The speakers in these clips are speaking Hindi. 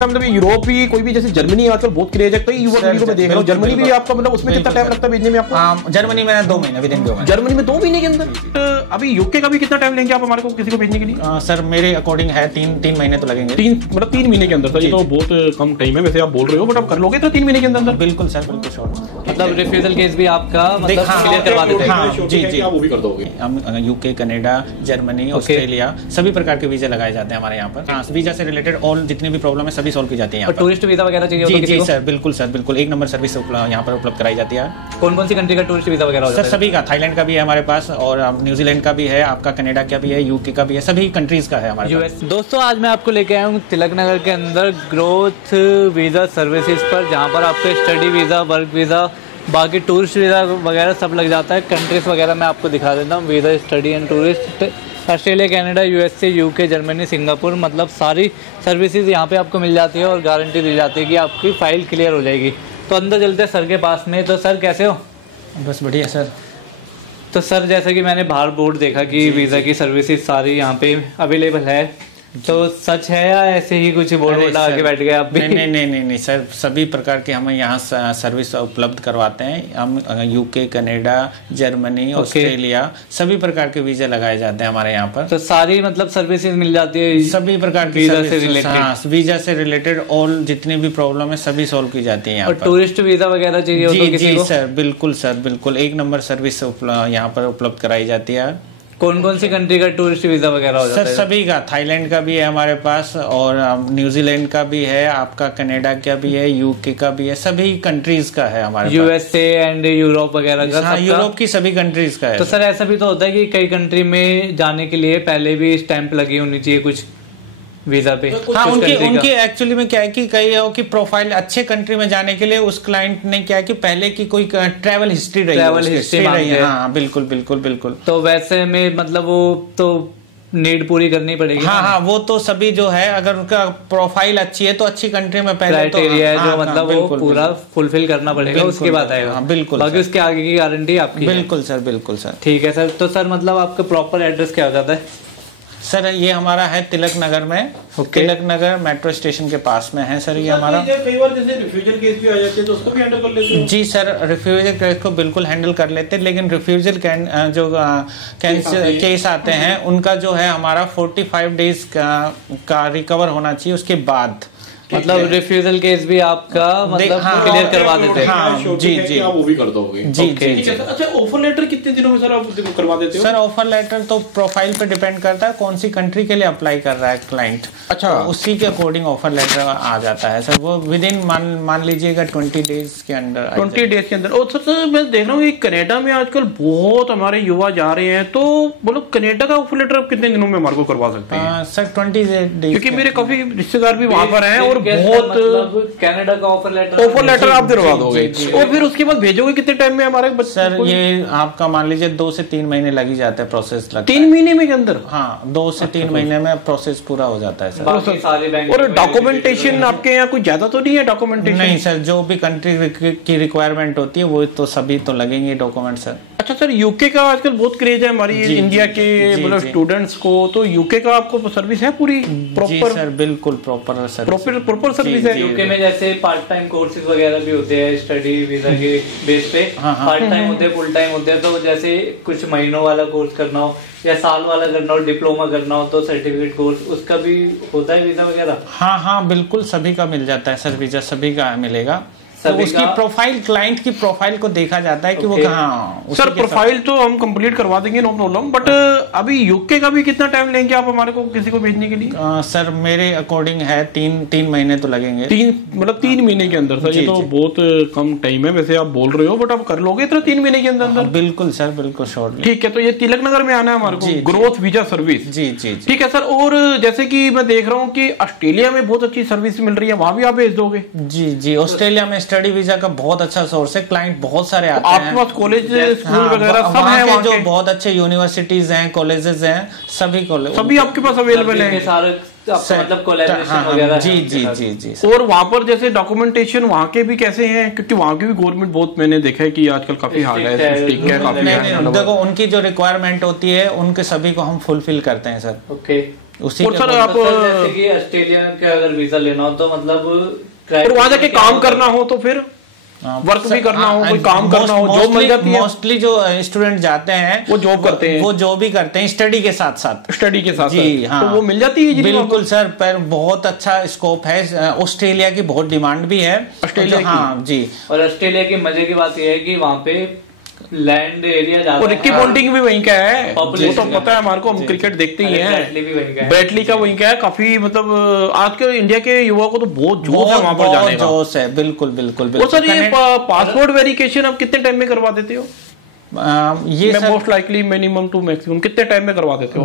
मतलब यूरोप भी कोई भी जैसे जर्मनी आजकल बहुत क्रेज है, कई युवा पीढ़ी को मैं देख रहा हूँ। जर्मनी भी आपका मतलब उसमें कितना टाइम लगता है भेजने में आपको? जर्मनी में 2 महीने, विदिन 2 महीने। जर्मनी में 2 महीने के अंदर। अभी यूके का भी कितना टाइम लेंगे आप हमारे को किसी को भेजने के लिए? सर मेरे अकॉर्डिंग है 3 महीने तो लगेंगे। 3 महीने के अंदर। सर ये तो बहुत कम टाइम है वैसे आप बोल रहे हो, बट आप कर लोगे तो 3 महीने के अंदर? बिल्कुल सर, बिल्कुल श्योर। मतलब रिफ्यूजल केस भी आपका मतलब क्लियर करवा देते हैं? जी जी, आप वो भी कर दोगे? हम यूके, कनाडा, जर्मनी, ऑस्ट्रेलिया सभी प्रकार के वीजा लगाए जाते हैं हमारे यहाँ पर। हाँ, वीजा से रिलेटेड ऑल जितनी भी प्रॉब्लम है सभी सॉल्व की जाती है यहाँ पर। टूरिस्ट वीजा वगैरह चाहिए? जी जी सर, बिल्कुल सर, बिल्कुल 1 नंबर सर्विस यहाँ पर उपलब्ध कराई जाती है। कौन कौन सी कंट्री का टूरिस्ट वीजा वगैरह होता है? सर सभी का, थाईलैंड का भी है हमारे पास, और न्यूजीलैंड का भी है, आपका कनाडा का भी है, यूके का भी है, सभी कंट्रीज का है हमारे पास। दोस्तों आज मैं आपको लेके आया हूँ तिलक नगर के अंदर ग्रोथ वीज़ा सर्विसेज पर, जहाँ पर आपको स्टडी वीज़ा, वर्क वीज़ा, बाकी टूरिस्ट वीज़ा वगैरह सब लग जाता है। कंट्रीज वगैरह मैं आपको दिखा देता हूँ। Visa, study and tourist, Australia, Canada, USA, UK, Germany, Singapore, मतलब सारी सर्विसेज यहाँ पे आपको मिल जाती है और गारंटी दी जाती है कि आपकी फ़ाइल क्लियर हो जाएगी। तो अंदर चलते हैं सर के पास में। तो सर कैसे हो? बस बढ़िया सर। तो सर जैसा कि मैंने बाहर बोर्ड देखा कि वीज़ा की सर्विसेज सारी यहाँ पे अवेलेबल है, तो सच है या ऐसे ही कुछ बोर्ड लगा के बैठ गए आप भी? नहीं सर, सभी प्रकार के हमें यहाँ सर्विस उपलब्ध करवाते हैं। हम यूके, कनाडा, जर्मनी, ऑस्ट्रेलिया सभी प्रकार के वीजा लगाए जाते हैं हमारे यहाँ पर। तो सारी मतलब सर्विसेज मिल जाती है सभी प्रकार की वीजा से रिलेटेड? हाँ, वीजा से रिलेटेड ऑल जितनी भी प्रॉब्लम है सभी सॉल्व की जाती है यहाँ पर। टूरिस्ट वीजा वगैरह चाहिए हो तो किसी को? सर बिल्कुल सर, बिल्कुल 1 नंबर सर्विस यहाँ पर उपलब्ध कराई जाती है। कौन कौन सी कंट्री का टूरिस्ट वीजा वगैरह हो जाता है? सर सभी का, थाईलैंड का भी है हमारे पास, और न्यूजीलैंड का भी है, आपका कनाडा का भी है, यूके का भी है, सभी कंट्रीज का है हमारे पास। यूएसए एंड यूरोप वगैरह का? हाँ, यूरोप की सभी कंट्रीज का है। तो सर ऐसा भी तो होता है कि कई कंट्री में जाने के लिए पहले भी स्टैंप लगी होनी चाहिए कुछ वीजा पे? हाँ, उनकी एक्चुअली में क्या है कि कई हो कि प्रोफाइल अच्छे कंट्री में जाने के लिए उस क्लाइंट ने क्या है कि पहले की कोई ट्रैवल हिस्ट्री रही है। हाँ बिल्कुल बिल्कुल बिल्कुल। तो वैसे में मतलब वो तो नीड पूरी करनी पड़ेगी। हाँ, वो तो सभी जो है, अगर उनका प्रोफाइल अच्छी है तो अच्छी कंट्री में पहले क्राइटेरिया है जो मतलब वो पूरा फुलफिल करना पड़ेगा, उसके बाद आएगा। बिल्कुल, बाकी उसके आगे की गारंटी आपकी? बिल्कुल सर, बिल्कुल सर। ठीक है सर। तो सर मतलब आपका प्रॉपर एड्रेस क्या हो जाता है? सर ये हमारा है तिलक नगर में। तिलक नगर मेट्रो स्टेशन के पास में है सर ये हमारा। कई बार जैसे रिफ्यूजल केस भी आ जाते हैं तो उसको भी हैंडल कर लेते हैं? जी सर, रिफ्यूजल केस को बिल्कुल हैंडल कर लेते हैं, लेकिन रिफ्यूजल जो कैंसिल केस आते हैं उनका जो है हमारा 45 डेज का रिकवर होना चाहिए उसके बाद। मतलब रिफ्यूजल केस भी आपका मतलब क्लियर करवा देते हैं? हाँ, जी आप वो भी कर दोगे? जी। अच्छा, ऑफर लेटर कितने दिनों में सर आप करवा देते हो? सर ऑफर लेटर तो प्रोफाइल पे डिपेंड करता है कौन सी कंट्री के लिए अप्लाई कर रहा है क्लाइंट। अच्छा, तो उसी के अकॉर्डिंग ऑफर लेटर आ जाता है सर। वो विदिन मान लीजिएगा 20 डेज के अंदर। 20 डेज के अंदर। और सर मैं देख रहा हूँ कि कनाडा में आजकल बहुत हमारे युवा जा रहे हैं, तो बोलो कनाडा का ऑफर लेटर आप कितने दिनों में हमारे को करवा सकते हैं? सर 20 डेज, क्योंकि मेरे काफी रिश्तेदार भी वहां पर हैं और बहुत मतलब कनाडा का ऑफर लेटर आप दिलवा दोगे और फिर उसके बाद भेजोगे कितने टाइम में हमारे? सर ये आपका मान लीजिए 2 से 3 महीने लग ही जाते हैं, प्रोसेस लगता है। 3 महीने में के अंदर? हाँ, 2 से 3 महीने में प्रोसेस पूरा हो जाता है सर। और डॉक्यूमेंटेशन आपके यहाँ कुछ ज्यादा तो नहीं है डॉक्यूमेंटेशन? नहीं सर, जो भी कंट्री की रिक्वायरमेंट होती है वो तो सभी तो लगेंगे डॉक्यूमेंट सर। अच्छा सर, यूके का आजकल बहुत क्रेज है हमारी इंडिया के मतलब स्टूडेंट्स को, तो यूके का आपको सर्विस है पूरी प्रॉपर? सर बिल्कुल प्रॉपर सर्विस है। यूके में जैसे पार्ट टाइम कोर्सेज वगैरह भी होते हैं स्टडी वीजा के बेस पे। पार्ट टाइम होते हैं, फुल टाइम होते हैं। तो जैसे कुछ महीनों वाला कोर्स करना हो या साल वाला करना हो, डिप्लोमा करना हो, तो सर्टिफिकेट कोर्स उसका भी होता है वीजा वगैरह? हाँ बिल्कुल, सभी का मिल जाता है सर, वीजा सभी का मिलेगा। तो उसकी प्रोफाइल, क्लाइंट की प्रोफाइल को देखा जाता है कि वो कहाँ। सर प्रोफाइल तो हम कंप्लीट करवा देंगे, नो प्रॉब्लम, बट अभी यूके का भी कितना टाइम लेंगे आप हमारे को किसी को भेजने के लिए? सर मेरे अकॉर्डिंग है 3 महीने तो लगेंगे। 3 महीने के अंदर? सर ये तो बहुत कम टाइम है वैसे आप बोल रहे हो, बट आप कर लोगे इतना 3 महीने के अंदर? बिल्कुल सर, बिल्कुल श्योर। ठीक है, तो ये तिलक नगर में आना है हमारे को, ग्रोथ वीजा सर्विस। जी। ठीक है सर। और जैसे की मैं देख रहा हूँ कि ऑस्ट्रेलिया में बहुत अच्छी सर्विस मिल रही है, वहां भी आप भेज दोगे? जी, ऑस्ट्रेलिया में स्टडी वीजा का बहुत अच्छा सोर्स है, क्लाइंट बहुत सारे आते हैं। आपके पास कॉलेज स्कूल वगैरह सब है वहाँ जो बहुत अच्छे यूनिवर्सिटीज हैं, कॉलेजेस हैं, सभी आपके पास अवेलेबल है? मतलब कोलैबोरेशन वगैरह? जी। और वहाँ पर जैसे डॉक्यूमेंटेशन वहाँ के भी कैसे हैं? क्योंकि वहाँ की भी गवर्नमेंट बहुत, मैंने देखा है कि आजकल काफी हार्ड है। देखो उनकी जो रिक्वायरमेंट होती है उनके सभी को हम फुलफिल करते हैं सर। ओके। उसी और सर आप जैसे कि ऑस्ट्रेलिया का अगर वीजा लेना हो तो मतलब और वहां जाके काम करना हो तो फिर वर्क भी करना हो, कोई काम करना हो, जॉब मिल जाती है। मोस्टली जो स्टूडेंट जाते हैं वो जॉब करते हैं, वो जॉब भी करते हैं स्टडी के साथ साथ, स्टडी के साथ जी हाँ, तो वो मिल जाती है। बिल्कुल सर, पर बहुत अच्छा स्कोप है। ऑस्ट्रेलिया की बहुत डिमांड भी है ऑस्ट्रेलिया की। हाँ जी। और ऑस्ट्रेलिया की मजे की बात यह है कि वहाँ पे लैंड एरिया ज्यादा और रिकी पॉन्टिंग भी वहीं का है, वो तो Population पता है हमारे को, हम क्रिकेट देखते ही हैं। ब्रैडली भी वहीं का है। ब्रैडली का वहीं का है। काफी मतलब आज के इंडिया के युवा को तो बहुत जोश है वहां पर जाने का। जोश है, बिल्कुल बिल्कुल और सर ये पासपोर्ट वेरिफिकेशन आप कितने टाइम में करवा देते हो? ये sir most likely minimum to maximum कितने टाइम में करवा देते हो?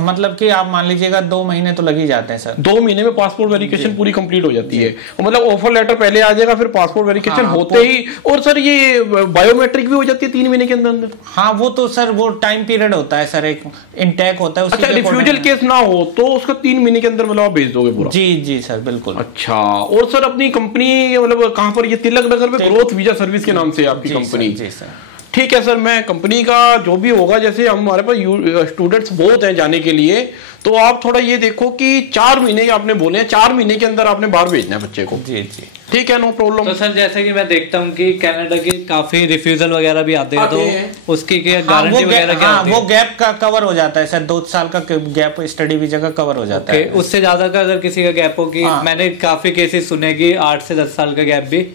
मतलब कि आप मान लीजिएगा 2 महीने तो लग ही जाते हैं सर। 2 महीने में पासपोर्ट वेरिफिकेशन पूरी कंप्लीट हो जाती है। मतलब ऑफर लेटर पहले आ जाएगा, फिर पासपोर्ट वेरिफिकेशन होते ही। और सर ये बायोमेट्रिक भी हो जाती है 3 महीने के अंदर अंदर? हाँ वो तो सर वो टाइम पीरियड होता है सर, एक इनटेक होता है। अच्छा, रिफ्यूजल केस ना हो तो उसका 3 महीने के अंदर मतलब आप भेज दोगे पूरा? जी जी सर बिल्कुल। अच्छा, और सर अपनी कंपनी मतलब कहाँ पर? ये तिलक नगर में ग्रोथ वीजा सर्विस के नाम से आपकी कंपनी? जी सर। ठीक है सर, मैं कंपनी का जो भी होगा, जैसे हमारे पास स्टूडेंट्स बहुत हैं जाने के लिए, तो आप थोड़ा ये देखो कि 4 महीने आपने बोले हैं, 4 महीने के अंदर आपने बाहर भेजना है बच्चे को। जी जी ठीक है, नो प्रॉब्लम। तो सर जैसे कि मैं देखता हूँ कि कनाडा के काफी रिफ्यूजल वगैरह भी आते हैं, तो उसकी क्या गारंटी वगैरह क्या होती है? वो गैप का कवर हो जाता है सर, 2 साल का गैप स्टडी वीजा का कवर हो जाता है। उससे ज्यादा का अगर किसी का गैप हो, कि मैंने काफी केसेस सुने कि 8 से 10 साल का गैप भी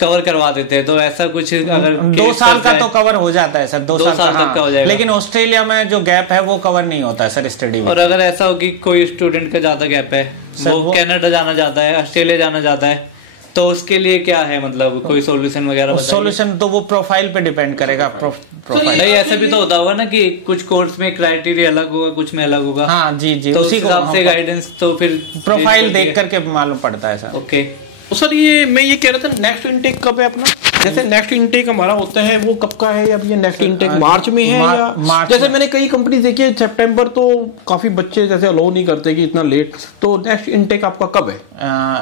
कवर करवा देते हैं, तो ऐसा कुछ अगर 2 साल का तो कवर हो जाता है सर, 2 साल तक का हो जाएगा। लेकिन ऑस्ट्रेलिया में जो गैप है वो कवर नहीं होता है सर स्टडी में। और अगर ऐसा हो कि कोई स्टूडेंट का ज्यादा गैप है, वो कनाडा जाना चाहता है, ऑस्ट्रेलिया जाना चाहता है, तो उसके लिए क्या है मतलब कोई सॉल्यूशन वगैरह? सॉल्यूशन तो वो प्रोफाइल पे डिपेंड करेगा। प्रोफाइल नहीं, ऐसा भी तो होता होगा ना कि कुछ कोर्स में क्राइटेरिया अलग होगा, कुछ में अलग होगा। हाँ जी जी, तो उसी हिसाब से गाइडेंस तो फिर प्रोफाइल देख करके मालूम पड़ता है सर। ओके। सर ये मैं ये कह रहा था, नेक्स्ट इनटेक कब है अपना? जैसे नेक्स्ट इनटेक हमारा होता है वो कब का है? अब ये नेक्स्ट इनटेक मार्च में है या मार्च? जैसे मैंने कई कंपनी देखी है सितंबर, तो काफी बच्चे जैसे अलाउ नहीं करते कि इतना लेट। तो नेक्स्ट इनटेक आपका कब है?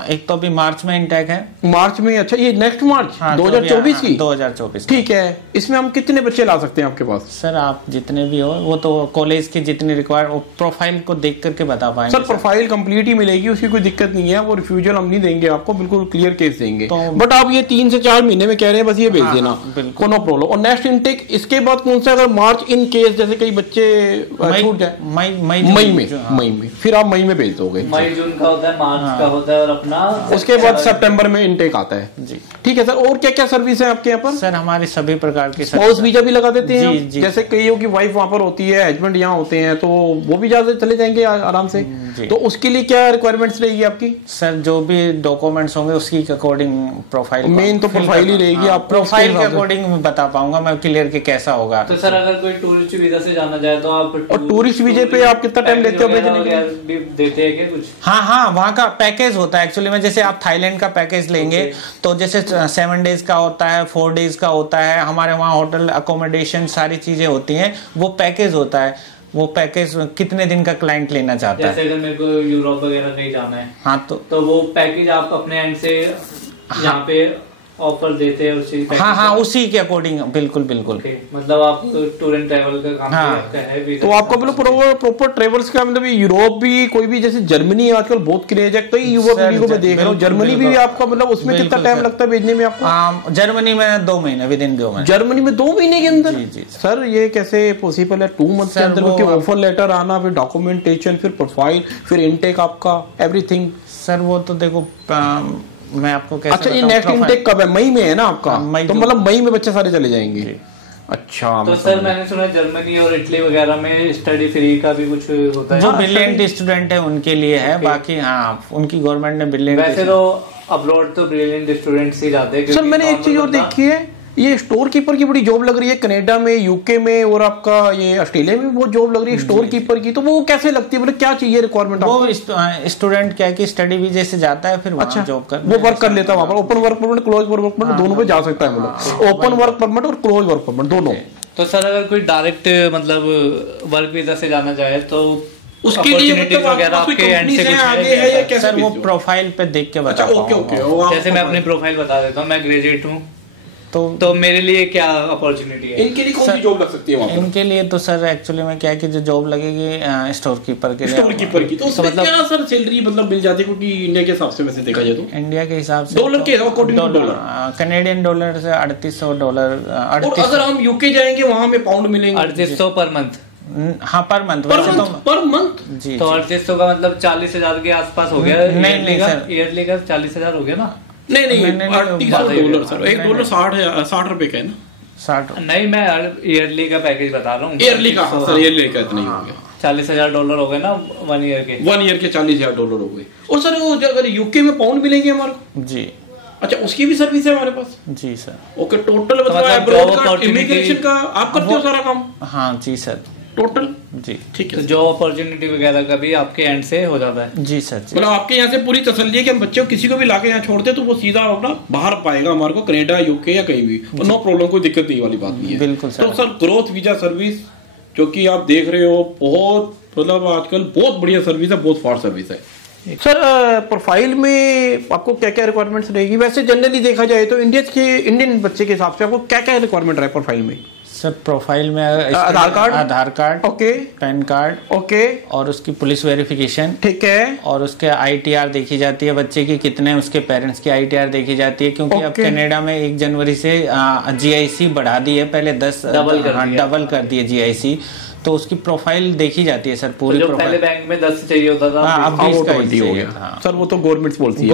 एक तो अभी मार्च में इनटेक है। मार्च में? अच्छा, ये नेक्स्ट मार्च 2024 की? 2024। ठीक है, इसमें हम कितने बच्चे ला सकते हैं आपके पास? सर आप जितने भी हो, वो तो कॉलेज की जितनी रिक्वायर्ड, प्रोफाइल को देख करके बता पाएंगे। सर प्रोफाइल कंप्लीट ही मिलेगी, उसकी कोई दिक्कत नहीं है। वो रिफ्यूजल हम नहीं देंगे आपको, बिल्कुल क्लियर केस देंगे। बट आप ये 3 से 4 महीने में कह रहे हैं, बस ये भेज देना, नो प्रॉब्लम। और नेक्स्ट इनटेक इसके बाद कौन सा? अगर मार्च इन केस जैसे कई बच्चे छूट जाए, मई में फिर आप मई में भेज दोगे? मई जून का होता है, मार्च का होता है, और अपना उसके बाद सितंबर में इनटेक आता है जी। ठीक है सर, और क्या क्या सर्विस है आपके यहाँ पर? सर हमारी सभी प्रकार की स्पाउस वीजा भी लगा देते हैं जी, जी। जैसे कईयों की वाइफ वहां पर होती है, हस्बैंड यहाँ होते हैं, तो वो भी ज्यादा चले जाएंगे आराम से। तो उसके लिए क्या रिक्वायरमेंट्स रहेगी आपकी? सर जो भी डॉक्यूमेंट्स होंगे उसकी अकॉर्डिंग प्रोफाइल, मेन तो प्रोफाइल ही रहेगी। आप प्रोफाइल के अकॉर्डिंग बता पाऊंगा मैं क्लियर के कैसा होगा। तो सर अगर कोई टूरिस्ट वीजा से जाना चाहे तो आप, और टूरिस्ट वीजे पे आप कितना टाइम लेते हो भेजने के लिए? देते हैं क्या कुछ? हाँ, वहाँ का पैकेज होता है एक्चुअली में। जैसे आप थाईलैंड का पैकेज लेंगे तो जैसे 7 डेज का होता है, 4 डेज का होता है, हमारे वहाँ होटल अकोमोडेशन सारी चीजें होती हैं, वो पैकेज होता है। वो पैकेज कितने दिन का क्लाइंट लेना चाहता है? जैसे अगर मेरे को यूरोप वगैरह नहीं जाना है, हाँ तो वो पैकेज आप अपने एंड से यहाँ पे ऑफर देते हैं उसी? हाँ उसी के अकॉर्डिंग, बिल्कुल बिल्कुल। मतलब आप टूर एंड ट्रैवल का काम है तो आपका मतलब प्रॉपर ट्रेवल्स का मतलब यूरोप भी, कोई भी, जैसे जर्मनी आजकल बहुत क्रेज है, कई युवा पीढ़ी को मैं देख रहा हूँ, जर्मनी भी आपका मतलब उसमें कितना टाइम लगता है भेजने में आपको? जर्मनी में 2 महीने, विद इन 2 महीने। जर्मनी में 2 महीने के अंदर? जी सर ये कैसे पॉसिबल है? 2 मंथ के अंदर क्योंकि ऑफर लेटर आना, फिर डॉक्यूमेंटेशन, फिर प्रोफाइल, फिर इनटेक आपका, एवरीथिंग। सर वो तो देखो मैं आपको कैसे अच्छा, ये नेक्स्ट इनटेक कब है? मई में है ना आपका? तो मतलब मई में बच्चे सारे चले जाएंगे। अच्छा, तो सर मैंने सुना जर्मनी और इटली वगैरह में स्टडी फ्री का भी कुछ होता है? जो ब्रिलियंट स्टूडेंट है उनके लिए है, बाकी हाँ उनकी गवर्नमेंट ने ब्रिलियंट। वैसे तो अब्रॉड तो ब्रिलियंट स्टूडेंट्स ही जाते हैं। सर मैंने एक चीज और देखी है, ये स्टोर कीपर की बड़ी जॉब लग रही है कनाडा में, यूके में, और आपका ये ऑस्ट्रेलिया में बहुत जॉब लग रही है स्टोर कीपर की। तो वो कैसे लगती है, मतलब क्या चाहिए रिक्वायरमेंट? वो स्टूडेंट क्या कि स्टडी वीजे से जाता है, फिर अच्छा जॉब कर वो वर्क कर लेता है वहाँ पर। Open work permit, close work permit दोनों पे जा सकता है, मतलब ओपन वर्क परमिट और क्लोज वर्क परमिट दोनों। तो सर अगर कोई डायरेक्ट मतलब वर्क वीजा से जाना चाहे तो उसके लिए मतलब वगैरह आपके एंड से कुछ आगे है या कैसे? सर वो प्रोफाइल पे देख के बता पाऊंगा। ओके, जैसे मैं अपनी प्रोफाइल बता देता हूँ, मैं ग्रेजुएट हूँ, तो मेरे लिए क्या अपॉर्चुनिटी है? इनके लिए कौन सी जॉब लग सकती है वहाँ पर? इनके लिए तो सर एक्चुअली में क्या है कि जो जॉब लगेगी स्टोर कीपर के लिए, स्टोर कीपर की, तो उसमें मतलब क्या सर सैलरी मतलब मिल जाती है? क्योंकि इंडिया के हिसाब से वैसे देखा जाए तो इंडिया के हिसाब से डॉलर के according to dollar, Canadian dollar से $3800। और अगर हम यूके जाएंगे वहाँ में पाउंड मिलेंगे 3800 पर मंथ। हाँ पर मंथ पर मंथ जी। तो 3800 का मतलब 40,000 के आसपास हो गया। नहीं सर, ईयरली का 40,000 हो गया ना? नहीं $3800 सर, $1 60 का है ना? 60 नहीं, मैं ईयरली का पैकेज बता रहा हूँ। ईयरली का सर, ईयरली का इतना ही हो गया। $40,000 हो गए ना 1 ईयर के। 1 ईयर के $40,000 हो गए। और सर वो अगर यूके में पाउंड मिलेंगे हमारे को? जी। अच्छा, उसकी भी सर्विस है हमारे पास? जी सर। ओके, टोटल मतलब इमिग्रेशन का आप करते हो सारा काम? हाँ जी सर, टोटल जी ठीक है। तो जॉब अपॉर्चुनिटी वगैरह का भी आपके एंड से हो जाता है? जी सर। मतलब आपके यहाँ से पूरी तसल्ली है कि हम बच्चे को किसी को भी लाके यहाँ छोड़ते हैं तो वो सीधा अपना बाहर पाएगा हमारे को, कनाडा, यूके या कहीं भी, नो प्रॉब्लम, कोई दिक्कत नहीं वाली बात नहीं है। बिल्कुल सर। तो सर ग्रोथ वीजा सर्विस जो कि आप देख रहे हो, बहुत मतलब आजकल बहुत बढ़िया सर्विस है, बहुत फास्ट सर्विस है। सर प्रोफाइल में आपको क्या क्या रिक्वायरमेंट्स रहेगी? वैसे जनरली देखा जाए तो इंडियन बच्चे के हिसाब से आपको क्या क्या रिक्वायरमेंट रहा है प्रोफाइल में? सर प्रोफाइल में Aadhaar card okay, PAN card okay, और उसकी पुलिस वेरिफिकेशन, ठीक है, और उसके ITR देखी जाती है, बच्चे की कितने उसके पेरेंट्स की ITR देखी जाती है, क्योंकि अब कनाडा में 1 जनवरी से GIC बढ़ा दी है, पहले 10 डबल कर दिए GIC, तो उसकी प्रोफाइल देखी जाती है सर पूरी। तो जो पहले बैंक में 10 चाहिए होता था, अब 20 का हो गया सर, वो तो गवर्नमेंट पॉलिसी है।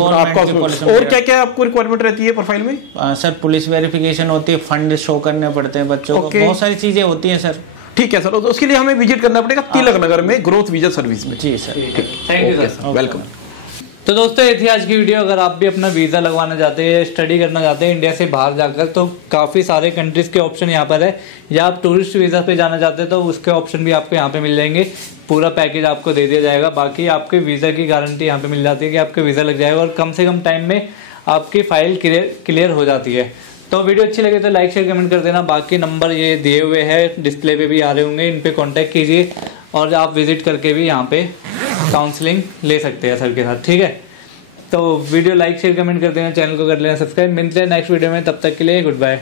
और क्या क्या आपको रिक्वायरमेंट रहती है प्रोफाइल में? सर पुलिस वेरिफिकेशन होती है, फंड शो करने पड़ते हैं बच्चों को, बहुत सारी चीजें होती हैं सर। ठीक है सर, तो उसके लिए हमें विजिट करना पड़ेगा तिलक नगर में ग्रोथ वीजा सर्विस में। जी sir, thank you sir, welcome. तो दोस्तों ये थी आज की वीडियो। अगर आप भी अपना वीज़ा लगवाना चाहते हैं, स्टडी करना चाहते हैं इंडिया से बाहर जाकर, तो काफ़ी सारे कंट्रीज़ के ऑप्शन यहाँ पर है, या आप टूरिस्ट वीज़ा पे जाना चाहते हैं तो उसके ऑप्शन भी आपको यहाँ पे मिल जाएंगे। पूरा पैकेज आपको दे दिया जाएगा। बाकी आपके वीज़ा की गारंटी यहाँ पे मिल जाती है कि आपका वीज़ा लग जाएगा और कम से कम टाइम में आपकी फ़ाइल क्लियर हो जाती है। तो वीडियो अच्छी लगे तो लाइक शेयर कमेंट कर देना। बाकी नंबर ये दिए हुए हैं, डिस्प्ले पे भी आ रहे होंगे, इन पे कांटेक्ट कीजिए और आप विजिट करके भी यहाँ पे काउंसलिंग ले सकते हैं सर के साथ, ठीक है। तो वीडियो लाइक शेयर कमेंट कर देना, चैनल को कर लेना सब्सक्राइब। मिलते हैं नेक्स्ट वीडियो में, तब तक के लिए गुड बाय।